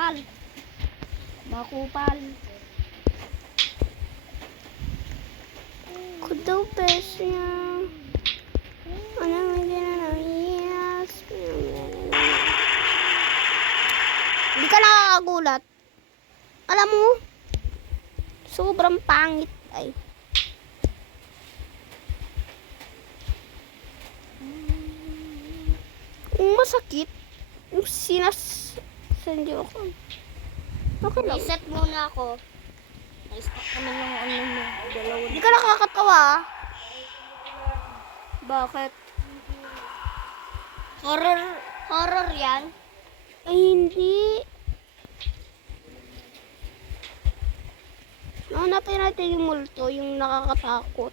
Makapal. Makupal. Kudaw best niya. Ano hindi na nangihas. Hindi ka nakakagulat. Alam mo, sobrang pangit. Ay. Kung masakit, yung sindi ako. Okay lang. Reset muna ako. Na-stuck naman yung ano mo. Dalawa. Hindi ka nakakatawa. Bakit? Horror yan? Ay, hindi. Nahanapin natin yung multo, yung nakakatakot.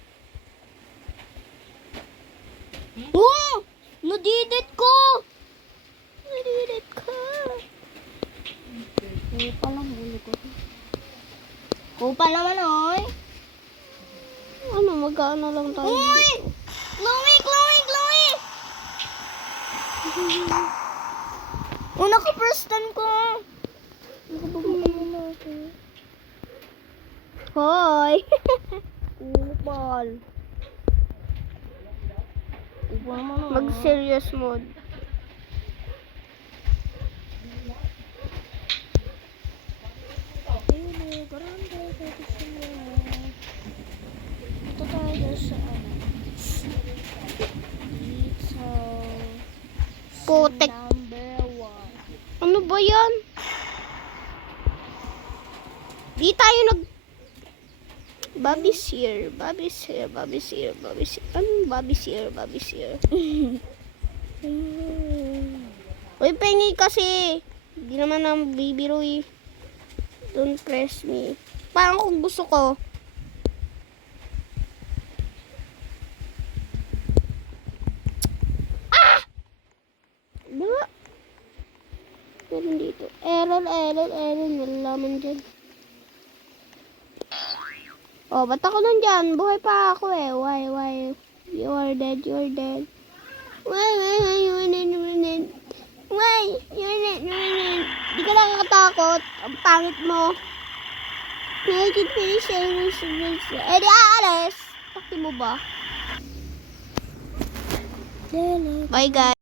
Oh! Nadidit ko! Nalilit ka. Kupa lang ulo ko. Kupa naman, oy! Ano, mag-ano lang tayo Uy! dito. Chloe! Chloe! Chloe! Una ka first time ko. Hoy! Kupal. Kupal naman, oh. Mag-serious mode. Ito tayo sa ano. Dito. Putek. Number 1. Ano ba yan? Di tayo Bobby's here. Bobby's here. Bobby's here. Bobby's here. Anong Bobby's here? Bobby's here. Uy, pengi kasi. Hindi naman ang bibiro eh. Don't press me. Parang kung gusto ko. Ah! Diba? Meron dito. Error. Nalalaman dyan. Oh, ba't ako nandyan? Buhay pa ako eh. Why? You are dead. Why, you are dead? Why, you're dead? Why, you're dead? Di ka nakakatakot. Ang pangit mo. Make it finish. Eh, di aalis. Takti mo ba? Bye, guys.